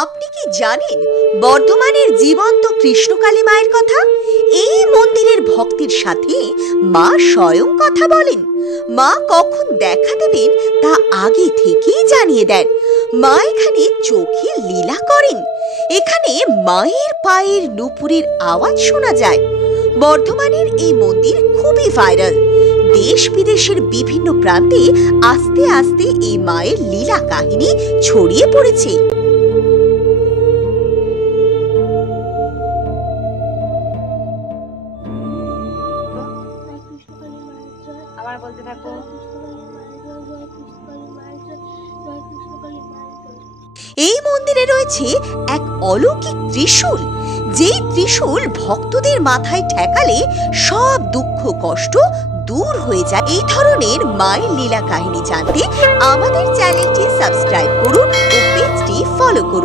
আপনি কি জানেন বর্ধমানের জীবন্ত কৃষ্ণকালী মায়ের কথা? এই মন্দিরের ভক্তির সাথে মা স্বয়ং কথা বলেন। মা কখন দেখা দেবেন তা আগে থেকেই জানিয়ে দেন। মা এখানে চোখে লীলা করেন। এখানে মায়ের পায়ের নুপুরের আওয়াজ শোনা যায়। বর্ধমানের এই মন্দির খুবই ভাইরাল। দেশ বিদেশের বিভিন্ন প্রান্তে আস্তে আস্তে এই মায়ের লীলা কাহিনী ছড়িয়ে পড়েছে। আবার বলতে থাকো। এই মন্দিরে রয়েছে এক অলৌকিক ত্রিশূল, যেই ত্রিশূল ভক্তদের মাথায় ঠেকালে সব দুঃখ কষ্ট দূর হয়ে যায়। এই ধরনের মায়ের লীলা কাহিনী জানতে আমাদের চ্যানেলটি সাবস্ক্রাইব করুন ও পেজটি ফলো করুন।